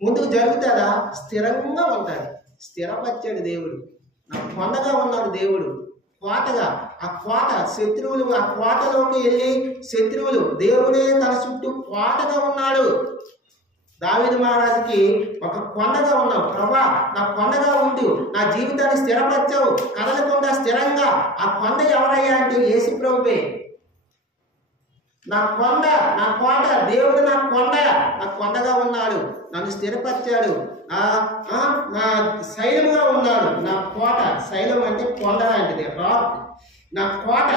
ముందుకు జరుగుతుందా? స్థిరంగా ఉంటుంది. స్థిరపరిచాడు దేవుడు. నా కొండగా ఉన్నాడు దేవుడు, కోటగా. ఆ కోట, శత్రువులు ఆ కోటలోకి వెళ్ళి శత్రువులు, దేవుడే తన చుట్టూ కోటగా ఉన్నాడు. దావీదు మహారాజుకి ఒక కొండగా ఉన్నావు. ప్రభా, నా కొండగా ఉంటూ నా జీవితాన్ని స్థిరపరిచావు, కదలకుండా స్థిరంగా. ఆ కొండ ఎవరయ్యా అంటే యేసు ప్రభువే. నా కొండ, నా కోట, దేవుడు నా కొండ, నా కొండగా ఉన్నాడు, నన్ను స్థిరపరిచాడు, నా శైలముగా ఉన్నాడు. నా కోట, శైలం అంటే కొండ లాంటిది, రాక్. నా కోట,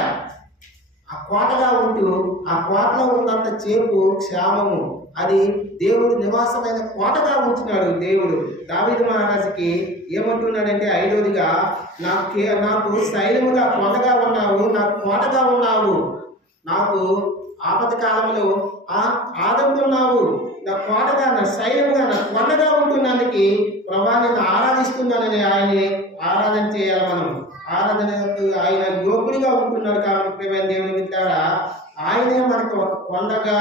ఆ కోటగా ఉంటూ ఆ కోటలో ఉన్నంత చేపు క్షేమము. అది దేవుడు నివాసమైన కోటగా ఉంచినాడు దేవుడు. దావీదు మహారాజుకి ఏమంటున్నాడంటే 5వదిగా, నాకు శైలముగా కొండగా ఉన్నావు, నాకు కోటగా ఉన్నావు, నాకు ఆపద కాలంలో ఆదుకున్నావు, నా కోటగా, నా శైలముగా, నా కొండగా ఉంటున్నందుకు ప్రభా నేను ఆరాధిస్తున్నానని ఆయన్ని ఆరాధన చేయాలి. మనం ఆరాధనకు ఆయన యోగుడిగా ఉంటున్నాడు. కాబట్టి ప్రేమైన దేవుని బిడ్డలారా, ఆయనే మనకు ఒక కొండగా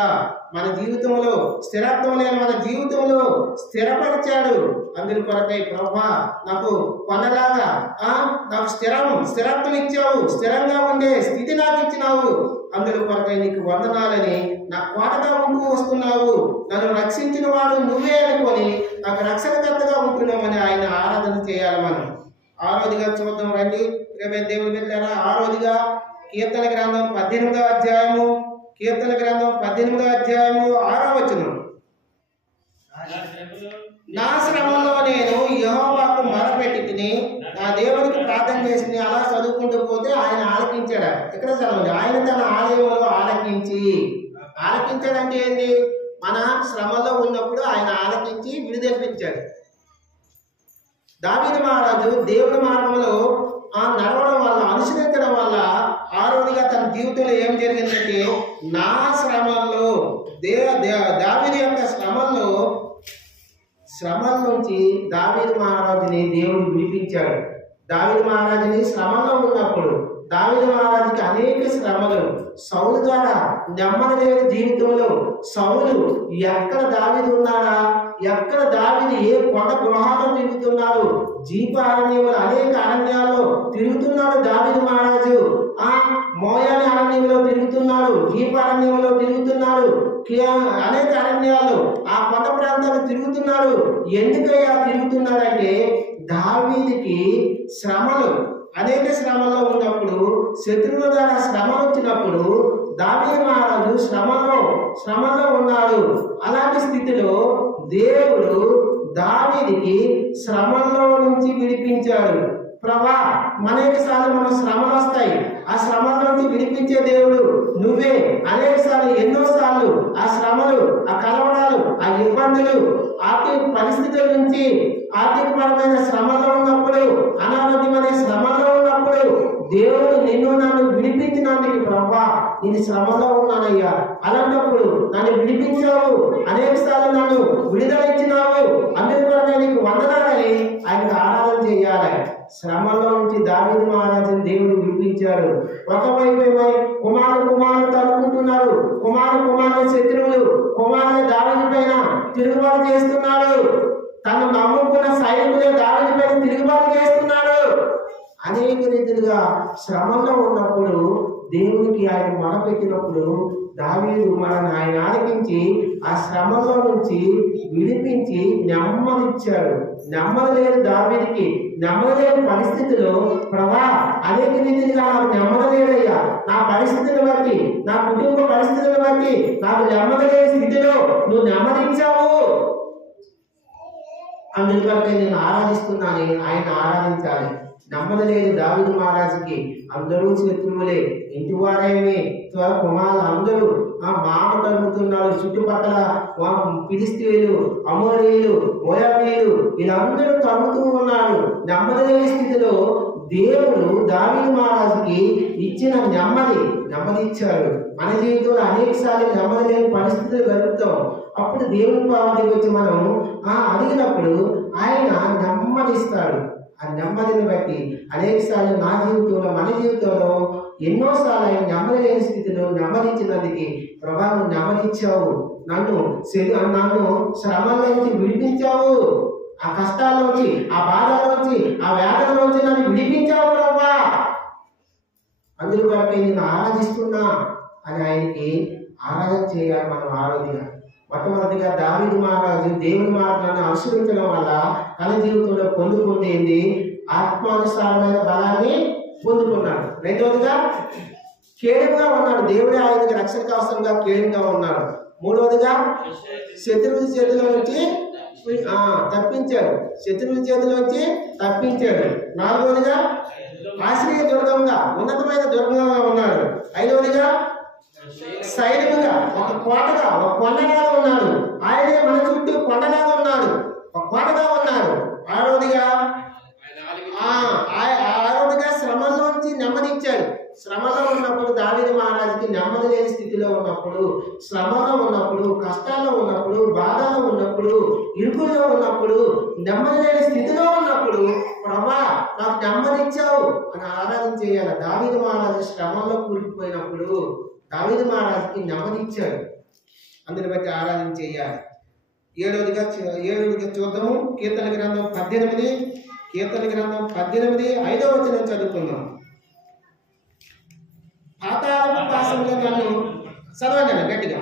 మన జీవితంలో స్థిరత్వం లేని మన జీవితంలో స్థిరపరిచాడు. అందుని కొరకై ప్రభా నాకు కొండలాగా, నాకు స్థిరత్వం ఇచ్చావు, స్థిరంగా ఉండే స్థితి నాకు ఇచ్చినావు, అందుని కొరకై నీకు వందనాలని నా కోటగా ఉంటూ వస్తున్నావు, నన్ను రక్షించిన వాడు నువ్వే అనుకొని నాకు రక్షణకర్తగా ఉంటున్నామని ఆయన ఆరాధన చేయాలి. మనం 6వదిగా చూద్దాం రండి. దేవుని బిడ్డలారా, 6వదిగా కీర్తన గ్రంథం 18వ అధ్యాయము, కీర్తన గ్రంథం 18వ అధ్యాయము 6వ వచనం. నా శ్రమలో నేను యెహోవాకు మొరపెట్టి నా దేవునికి ప్రార్థన చేసి అలా చదువుకుంటూ పోతే ఆయన ఆలకించాడు. ఎక్కడ చదవండి, ఆయన తన ఆలయంలో ఆలకించాడంటే ఏంటి? మన శ్రమలో ఉన్నప్పుడు ఆయన ఆలకించి విడుదలిపించాడు. దావీదు మహారాజు దేవుని మార్గంలో నడవడం వల్ల, అనుసరించడం వల్ల ఆ రోజుగా తన జీవితంలో ఏం జరిగిందంటే, నా శ్రమల్లో దావీదు యొక్క శ్రమల నుంచి దావీదు మహారాజుని దేవుడు విడిపించాడు. దావీదు మహారాజుని శ్రమలో ఉన్నప్పుడు దావీదు మహారాజుకి అనేక శ్రమలు, సౌలు ద్వారా నెమ్మది లేని జీవితంలో సౌలు ఎక్కడ దావీదు ఉన్నాడా, ఎక్కడ దావీదు ఏ కొండ గృహాల్లో తిరుగుతున్నాడు, జీప అరణ్యంలో అనేక అరణ్యాల్లో తిరుగుతున్నాడు దావీదు మహారాజు. మోయాని అరణ్యంలో తిరుగుతున్నాడు, జీప అరణ్యంలో తిరుగుతున్నాడు, అనేక అరణ్యాల్లో ఆ కొండ ప్రాంతాలు తిరుగుతున్నాడు. ఎందుకయ్యా తిరుగుతున్నాడంటే, దావీదుకి శ్రమలు, అనేక శ్రమల్లో ఉన్నప్పుడు, శత్రువుల ద్వారా శ్రమలు వచ్చినప్పుడు దావీదు మహారాజు శ్రమలో ఉన్నాడు. అలాంటి స్థితిలో దేవుడు దావీదుకి శ్రమల్లో నుంచి విడిపించాడు. ప్రభా, అనేక సార్లు మనం శ్రమలు వస్తాయి, ఆ శ్రమల నుంచి విడిపించే దేవుడు నువ్వే. అనేక సార్లు, ఎన్నో సార్లు ఆ శ్రమలు, ఆ కలవడాలు, ఆ ఇబ్బందులు, ఆర్థిక పరిస్థితుల నుంచి, ఆర్థికపరమైన శ్రమలో ఉన్నప్పుడు, అనారోగ్యమైన శ్రమలో ఉన్నప్పుడు దేవుడు నిన్ను నన్ను విడిపించినందుకు ప్రభా నేను శ్రమలో ఉన్నానయ్యా, అలాంటప్పుడు నన్ను విడిపించావు, అనేక సార్లు నన్ను విడుదల ఇచ్చినావు, అందుకు కూడా నీకు వందనాలని ఆయనకు ఆరాధన చేయాలి. శ్రమలో నుంచి దావీదు మహారాజుని దేవుడు విడిపించాడు. ఒకవైపు కుమారులు తలుపుకుంటున్నారు, కుమారులు శత్రువులు, కుమారులు దావీదు పైన తిరుగుబాటు చేస్తున్నాడు, తను నమ్ముకున్న సైనికులే దావీదు పైన తిరుగుబాటు చేస్తున్నాడు. అనేక రీతిలుగా శ్రమలో ఉన్నప్పుడు దేవునికి ఆయన మొరపెట్టినప్పుడు దావీదు మనల్ని ఆయన ఆలకించి ఆ శ్రమలో నుంచి విడిపించి నెమ్మదిచ్చాడు. నెమ్మది లేదు దావీదుకి, నెమ్మది లేని పరిస్థితిలో ప్రభా అనేక రీతిగా నాకు నెమ్మది లేదయ్యా, నా పరిస్థితులను బట్టి, నా కుటుంబ పరిస్థితులను బట్టి నాకు నెమ్మది లేని స్థితిలో నువ్వు నెమ్మదించావు, అందుకని నేను ఆరాధిస్తున్నాను, ఆయన ఆరాధించాలి. నెమ్మది లేదు దావీదు మహారాజుకి, అందరూ శత్రువులే, ఇంటి వారేమి కుమారులు అందరూ మామ తరుగుతున్నారు, చుట్టుపక్కల ఫిలిష్తీయులు, అమోరీయులు, మోయాబీయులు వీళ్ళందరూ తరుగుతూ ఉన్నారు. నెమ్మది లేని స్థితిలో దేవుడు దావీదు మహారాజుకి ఇచ్చిన నెమ్మది ఇచ్చాడు. మన జీవితంలో అనేక సార్లు నెమ్మది లేని పరిస్థితులు గడుపుతాం. అప్పుడు దేవుని పాదానికి వచ్చి మనం అడిగినప్పుడు ఆయన నెమ్మదిస్తాడు. ఆ నెమ్మదిని బట్టి అనేక సార్లు నా జీవితంలో, మన జీవితంలో ఎన్నోసార్లు ఆయన నెమ్మది లేని స్థితిలో నెమ్మదించినందుకు ప్రభా నువ్వు నెమ్మదిచ్చావు, నన్ను శ్రమలోంచి విడిపించావు, ఆ కష్టాల్లోంచి, ఆ బాధలోంచి, ఆ వేదనలోంచి నన్ను విడిపించావు ప్రభా, అందుకొరకే నేను ఆరాధిస్తున్నా అని ఆయనకి ఆరాధన చేయాలి. మనం ఆరాధన మొట్టమొదటిగా దావీదు మహారాజు దేవుని మార్గాన్ని అనుసరించడం వల్ల తన జీవితంలో పొందుకుంటేంది ఆత్మానుసారమైన బలాన్ని పొందుకున్నాడు. రెండవదిగా కేడుగా ఉన్నాడు, దేవుడే ఆయనకి రక్షణ కవచంగా కేడుగా ఉన్నాడు. మూడవదిగా శత్రువుల చేతిలో నుంచి తప్పించాడు, నాలుగవదిగా ఆశ్రయ దుర్గంగా, ఉన్నతమైన దుర్గంగా ఉన్నాడు. ఐదవదిగా సైనికుగా, ఒక కోటగా, ఒక కొండలాగా ఉన్నాడు. ఆయనే మన చుట్టూ కొండలాగా ఉన్నాడు, ఒక కోటగా ఉన్నాడు. ఆరోదిగా శ్రమలోంచి నెమ్మదిచ్చాడు. శ్రమలో ఉన్నప్పుడు దావీదు మహారాజుకి నెమ్మది లేని స్థితిలో ఉన్నప్పుడు, శ్రమలో ఉన్నప్పుడు, కష్టాల్లో ఉన్నప్పుడు, బాధలో ఉన్నప్పుడు, ఇరుకుల్లో ఉన్నప్పుడు, నెమ్మది లేని స్థితిలో ఉన్నప్పుడు ప్రభా నాకు నెమ్మదిచ్చావు అని ఆరాధన చేయాలి. దావీదు మహారాజు శ్రమలో కూలిపోయినప్పుడు దావీదు మహారాజుకి నెమ్మదిచ్చాడు, అందుని బట్టి ఆరాధన చేయాలి. ఏడవదిగా చూద్దాము. కీర్తన గ్రంథం 18 5వ వచనం చదువుకుందాం. పాతాళపు పాశములు నన్ను చదవండి గట్టిగా.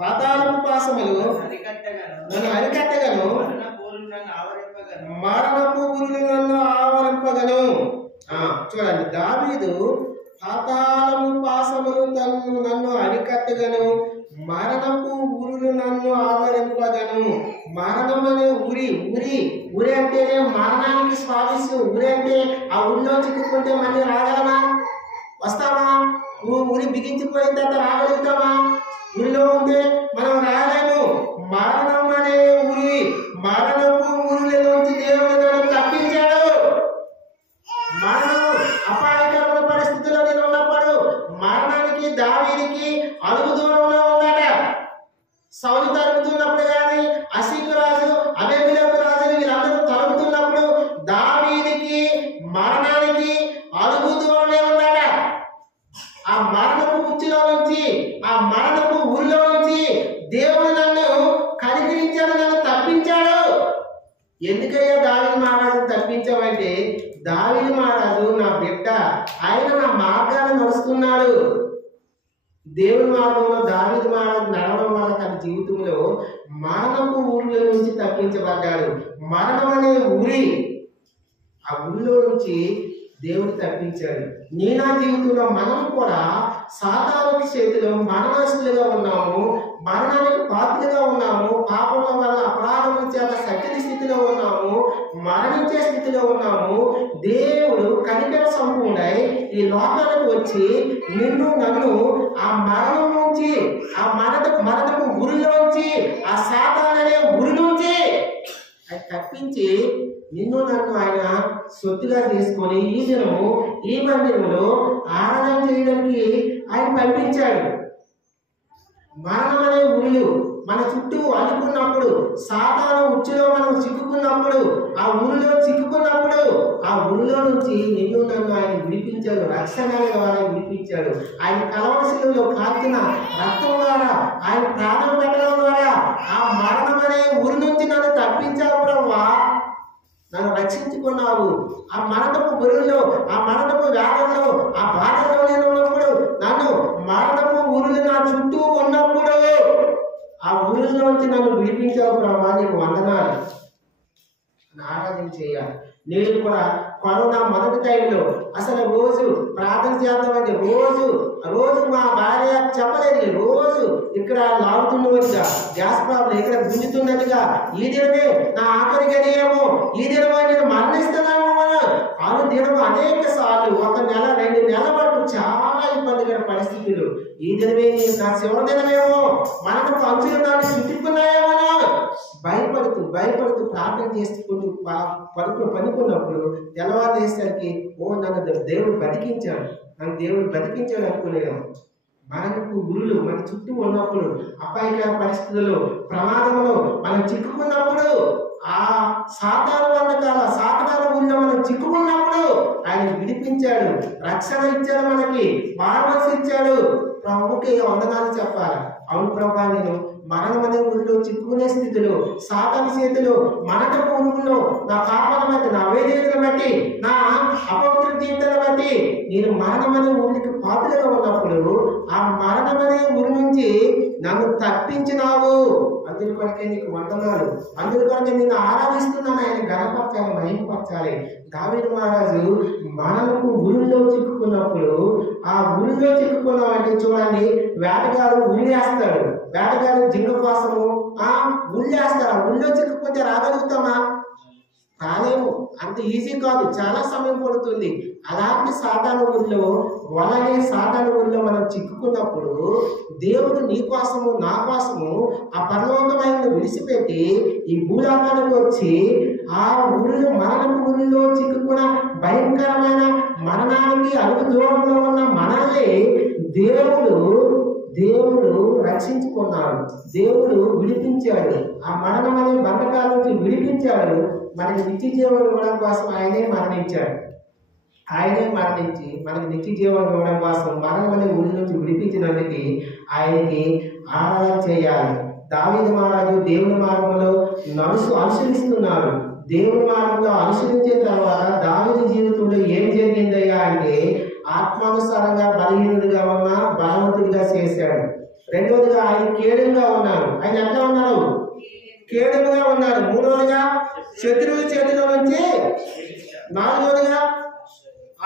పాతాళపు పాశములు నన్ను అరికట్టగను, మరణపు ఊరులు నన్ను ఆవరింపగను. చూడండి, దావీదు పాతాళము పాశములు నన్ను అరికట్టగను, మరణపు ఊరులు నన్ను ఆవరింపదను. మరణం అనే ఊరి అంటేనే మరణానికి స్వాదిస్తూ, ఊరి అంటే ఆ ఊరిలో చిక్కుకుంటే మళ్ళీ రాగలమా? వస్తామా? ఊరి బిగించిపోయిన తర్వాత రాగలుగుతామా? ఊరిలో ఉంటే మనం రాలేము. మరణం అనే ఊరి, మరణపు ఊరిలోంచి దేవుడు నన్ను తప్పించాడు. మరణం అపాయకరమైన పరిస్థితుల్లో నేను ఉన్నప్పుడు మరణానికి దావీదుకి అడుగు దూరంలో ఉందట. సౌలు తరుగుతున్నప్పుడు కానీ, అసీకు రాజు, అబేబిలోకు రాజు వీళ్ళందరూ తరుగుతున్నప్పుడు దావీదుకి మరణానికి అడుగు దూరంలో ఉందట. ఆ మరణపు ఉచ్చులో నుంచి, ఆ మరణపు ఊరిలో నుంచి దేవుడు నన్ను కనికరించాడు, నన్ను తప్పించాడు. ఎందుకయ్యా దావీదు మహారాజు తప్పించావంటే, దావీదు మహారాజు నా బిడ్డ, ఆయన నా మార్గాన్ని నడుస్తున్నాడు. దేవుని మార్గంలో దావీదు మహారాజు నడవడం వల్ల తన జీవితంలో మరణపు ఊరిలో నుంచి తప్పించబడ్డాడు. మరణం అనే ఊరి, ఆ ఊరిలో నుంచి దేవుడు తప్పించాడు. నా జీవితంలో మనం కూడా సాతాను చేతిలో మరణాస్తులుగా ఉన్నాము, మరణానికి పాత్రలుగా ఉన్నాము, పాపం వల్ల అపరాధం చేత సత్యని స్థితిలో ఉన్నాము, మరణించే స్థితిలో ఉన్నాము. దేవుడు కనికర సంపూర్ణై ఈ లోకానికి వచ్చి నిన్ను నన్ను ఆ మరణం నుంచి, ఆ మరణపు ఊరిలోంచి, ఆ సాతాను అనే ఊరి నుంచి అది తప్పించి నిన్ను నన్ను ఆయన సొత్తుగా తీసుకొని ఈ దినము ఈ మందిరంలో ఆరాధన చేయడానికి ఆయన పంపించాడు. మరణం అనే ఊళ్ళు మన చుట్టూ అల్లుకున్నప్పుడు, సాతాను ఉచ్చులో మనం చిక్కుకున్నప్పుడు, ఆ ఊరిలో చిక్కుకున్నప్పుడు, ఆ ఊరిలో నుంచి నిన్ను నన్ను ఆయన విడిపించాడు. రక్షణ ద్వారా విడిపించాడు. ఆయన కలవశిలో కాల్చిన రక్తం ద్వారా, ఆయన ప్రాణం పెట్టడం ద్వారా ఆ మరణం అనే ఊరి నుంచి నన్ను తప్పించావు ప్రభువా, నన్ను రక్షించుకున్నావు. ఆ మరణపు గురువులో, ఆ మరణపు వ్యాధుల్లో, ఆ బాధల్లో నేను ఉన్నప్పుడు, నన్ను మరణపు ఊరులు నా చుట్టూ ఉన్నప్పుడు ఆ ఊరిలోంచి నన్ను విడిపించావు ప్రభా, నీకు వందనాలు. ఆరాధన చేయాలి. నేను కూడా కరోనా మొదటి టైంలో అసలు రోజు ప్రార్థన చేద్దామంటే రోజు మా భార్య చెప్పలేదు. రోజు ఇక్కడ లాగుతున్నట్టుగా, గ్యాస్ ప్రాబ్లం ఇక్కడ గుంజుతున్నట్టుగా, ఈ దినమే నా ఆఖరి గడియేమో, ఈ దినమే నేను మరణిస్తున్నాము అను దినము అనేక సార్లు, 1 నెల 2 నెలల వరకు చాలా ఇబ్బందికర పరిస్థితులు. ఈ దినమే నా చివరి దినమేమో, మనకు పంచులు నన్ను చుట్టుకున్నాయేమో భయపడుతూ ప్రార్థన చేసుకుంటూ పనుకున్నప్పుడు తెల్లవారు చేసేసరికి నన్ను దేవుడు బతికించాడు అనుకునేది. మనకు గురువులు మన చుట్టూ ఉన్నప్పుడు, అపాయకర పరిస్థితుల్లో, ప్రమాదంలో మనం చిక్కుకున్నప్పుడు, ఆ సాతాను వంటకాల సాతాను ఊళ్ళో మనం చిక్కుకున్నప్పుడు ఆయన విడిపించాడు, రక్షణ ఇచ్చాడు, మనకి మార్గస్ ఇచ్చాడు. ప్రభుకి వందనాలు చెప్పాలి. అవును ప్రభా, నేను మరణం అనే ఊళ్ళో చిక్కుకునే స్థితిలో, సాతాను చేతిలో, మరణపు ఊళ్ళో నా పాపాల బట్టి, నా వేదికను బట్టి, నా అపవిత్ర జీవితాన్ని బట్టి నేను మరణం అనే ఊరికి పాత్రగా ఉన్నప్పుడు ఆ మరణం అనే ఊరి నుంచి నన్ను తప్పించినావు. అందుల కొరకే నీకు వందనాలు. అందుల కొరకే నేను ఆరాధిస్తున్నాను. ఆయన గణపరచాలి, మహిమపరచాలి. దావీదు మహారాజు మరణపు ఊరిలో చిక్కుకున్నప్పుడు, ఆ ఊరిలో చిక్కుకున్నామంటే చూడండి, వేటగాడు ఉల్లేస్తాడు, వేటగాడు జింగ కోసము ఉల్లేస్తాడు. ఊళ్ళో చిక్కుకుంటే రాగలుగుతామా? రాలేము. అంత ఈజీ కాదు, చాలా సమయం పడుతుంది. అలాంటి సాతాను ఊళ్ళో, వలనే సాతాను ఊళ్ళో మనం చిక్కుకున్నప్పుడు దేవుడు నీ కోసము, నా కోసము ఆ పరలోకమైన విడిచిపెట్టి ఈ భూలోకానికి వచ్చి ఆ ఊరిలో, మరణపు ఊరిలో చిక్కుకున్న భయంకరమైన మరణానికి అడుగు దూరంలో ఉన్న మనల్ని దేవుడు రక్షించుకున్నాడు. దేవుడు విడిపించాడు. ఆ మరణం అనే బంధకాల నుంచి విడిపించాడు. మనకి నిత్య జీవం ఇవ్వడం కోసం ఆయనే మరణించాడు. ఆయనే మరణించి మనకి నిత్య జీవం ఇవ్వడం కోసం మరణం అనే ఊరి నుంచి విడిపించినందుకు ఆయనకి ఆరాధన చేయాలి. దావీదు మహారాజు దేవుని మార్గంలో అనుసరిస్తున్నాడు. దేవుని మార్గంలో అనుసరించిన తర్వాత దావీదు జీవితంలో ఏం జరిగిందయ్యా అంటే, ఆత్మానుసారంగా బలహీనుడిగా ఉన్నా బలవంతుడిగా చేశాడు. రెండవదిగా ఆయన కేడుగా ఉన్నాడు. ఆయన ఎట్లా ఉన్నాడు? కేడుగా ఉన్నాడు. మూడవదిగా శత్రువుల చేతిలో నుంచి, నాలుగవదిగా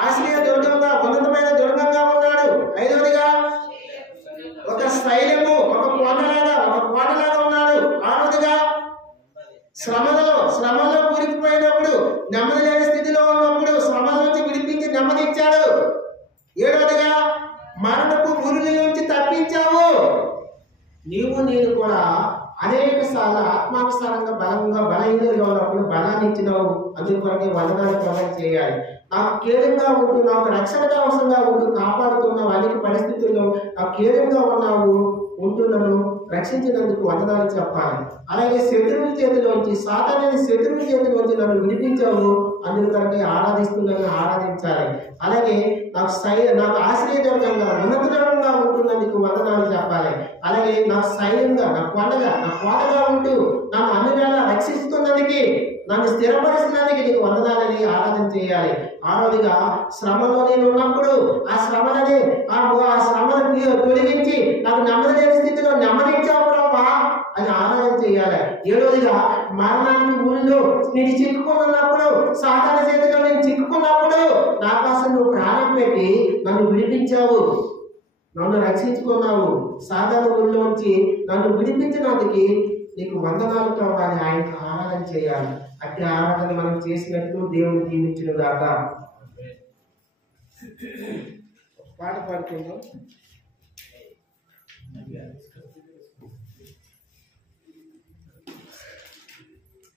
ఆశ్రయ దుర్గంగా, ఉన్నతమైన దుర్గంగా ఉన్నాడు. ఐదవదిగా ఒక స్థైర్యము, ఒక ఒక కోటలాగా ఉన్నాడు. ఆరోదిగా శ్రమలో కూరుకుపోయినప్పుడు, నెమ్మది లేని స్థితిలో ఉన్నప్పుడు శ్రమల నుంచి విడిపించి నెమ్మది ఇచ్చాడు. ఏడవదిగా మరణపు ఉరుల నుంచి తప్పించావు. నీవు నేను కూడా అనేక సార్లు ఆత్మానుసారంగా బలహీనంగా ఉన్నప్పుడు బలాన్ని ఇచ్చినావు. అందుకొరకే వందనాలు ప్రభావం చేయాలి. నాకు కేంద్రంగా ఉంటూ, నాకు రక్షణగా అవసరంగా ఉంటూ కాపాడుతున్నావు. అనేక పరిస్థితుల్లో నాకు కేంద్రంగా ఉన్నావు, ఉంటున్నాను, రక్షించినందుకు వందనాలు చెప్పాలి. అలాగే శత్రువుల చేతిలోంచి, సాతాను శత్రువుల చేతిలోంచి నన్ను విడిపించావు, అందుకొరకే ఆరాధిస్తున్నాను, ఆరాధించాలి. అలాగే నాకు ఆశ్రయజనకంగా ఉన్నతంగా ఉంటున్నందుకు వందనాలు చెప్పాలి. అలాగే నాకు సైన్యంగా, నా కోటగా ఉంటూ నన్ను అన్ని వేళ రక్షిస్తున్నందుకు, నన్ను స్థిరపరుస్తున్నందుకు నీకు వందనాలని ఆరాధన చేయాలి. ఆరోదిగా శ్రమలో నేను ఉన్నప్పుడు ఆ శ్రమలని తొలగించి నాకు నెమ్మది లేని స్థితిలో నెమ్మదించావు ప్రభా అని ఆరాధన చేయాలి. ఏడోదిగా మరణానికి ఊళ్ళో నేను చిక్కుకున్నప్పుడు, సాతాను చేతిలో నేను చిక్కుకున్నప్పుడు నా కోసం నువ్వు ప్రాణం పెట్టి నన్ను విడిపించావు, నన్ను రక్షించుకున్నావు. సాతాను ఊళ్ళోంచి నన్ను విడిపించినందుకు నీకు వందనాలు కావాలి. ఆయనకు ఆరాధన చేయాలి. అట్టి ఆరాధన మనం చేసినట్లు దేవుని దీవించును గాక. పాట పాడుకుందాం.